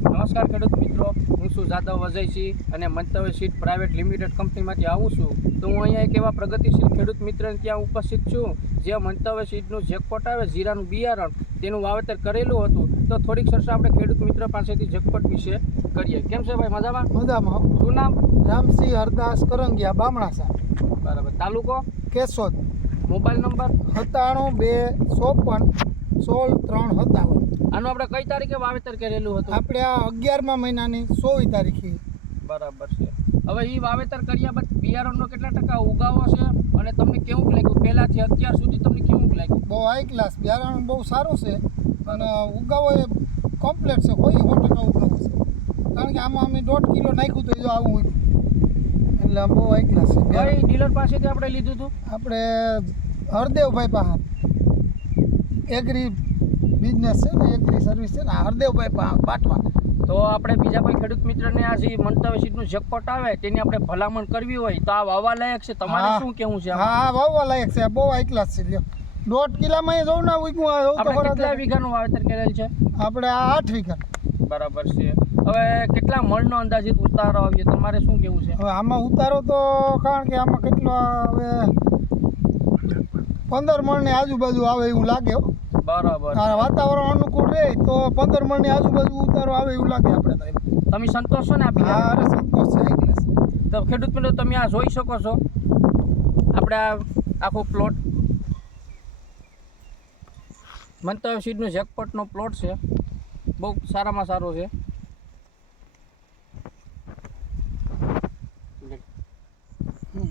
નમસ્કાર ખેડૂત મિત્રો, હું છું જાદવ અજયસિંહ અને મંતવ્ય સીડ પ્રાઇવેટ લિમિટેડ કંપનીમાંથી આવું છું. તો હું અહીંયા એક એવા પ્રગતિશીલ ખેડૂત મિત્રને ત્યાં ઉપસ્થિત છું જે મંતવ્ય સીડનું જેકપોટ આવે જીરાનું બિયારણ તેનું વાવેતર કરેલું હતું. તો થોડીક ચર્ચા આપણે ખેડૂત મિત્ર પાસેથી જેકપોટ વિશે કરીએ. કેમ છે ભાઈ, મજામાં? મજામાં. શું નામ? રામસિંહ હરદાસ કરંગિયા, બામણાસા. બરાબર. તાલુકો? કેશોદ. Mobile number? 97 254 16 357. આનું આપણે કઈ તારીખે વાવેતર કરેલું હતું? આપણે આ 11મા મહિનાની 24 તારીખે. બરાબર છે. હવે એ વાવેતર કર્યા બાદ બિયારણનો કેટલા ટકા ઉગાવો છે અને તમને કેવું લાગ્યું? પહેલાંથી અત્યાર સુધી તમને કેવું લાગ્યું? બહુ હાઈ ક્લાસ બિયારણ, બહુ સારું છે અને ઉગાવો એ કમ્પ્લેટ છે. કોઈ 100% ઉગાવો છે, કારણ કે આમાં અમે 1.5 કિલો નાખ્યું તો એ આવું હોય, એટલે બહુ હાઈ ક્લાસ છે. કઈ ડીલર પાસેથી આપણે લીધું હતું? આપણે હરદેવભાઈ પાસે એગ્રી બિઝનેસ છે ને, એગ્રી સર્વિસ છે ને, હરદેવભાઈ બાટવા. તો આપણે બીજા કોઈ ખેડૂત મિત્રને આ જે મંતવ્ય સીડનું જેકપોટ આવે તેની આપણે ભલામણ કરવી હોય તો આ વાવવા લાયક છે. તમારે શું કેવું છે? હા, વાવવા લાયક છે. બહુ હાઈ ક્લાસ છે. 1.5 કિલામાં એ જોઉં ના ઉગ્યું. આપણે કેટલા વીઘાનું વાવેતર કરેલ છે? આપણે આ 8 વીઘા. બરાબર છે. હવે કેટલા મણનો અંદાજિત ઉતારો આવીએ, તમારે શું કેવું છે? હવે આમાં ઉતારો તો, કારણ કે આમાં કેટલો હવે 15 મણની આજુબાજુ આવે એવું લાગે. બરાબર. વાતાવરણ અનુકૂળ રહે તો 15 મણની આજુબાજુ ઉતારો આવે એવું લાગે આપણે તો. તમે સંતોષ છો ને? હા, અરે સંતોષ છે. તો ખેડૂત મિત્રો, તમે આ જોઈ શકો છો આપણે આ આખો પ્લોટ મંતવ્ય સીડનું જેકપોટનો પ્લોટ છે. બહુ સારામાં સારો છે.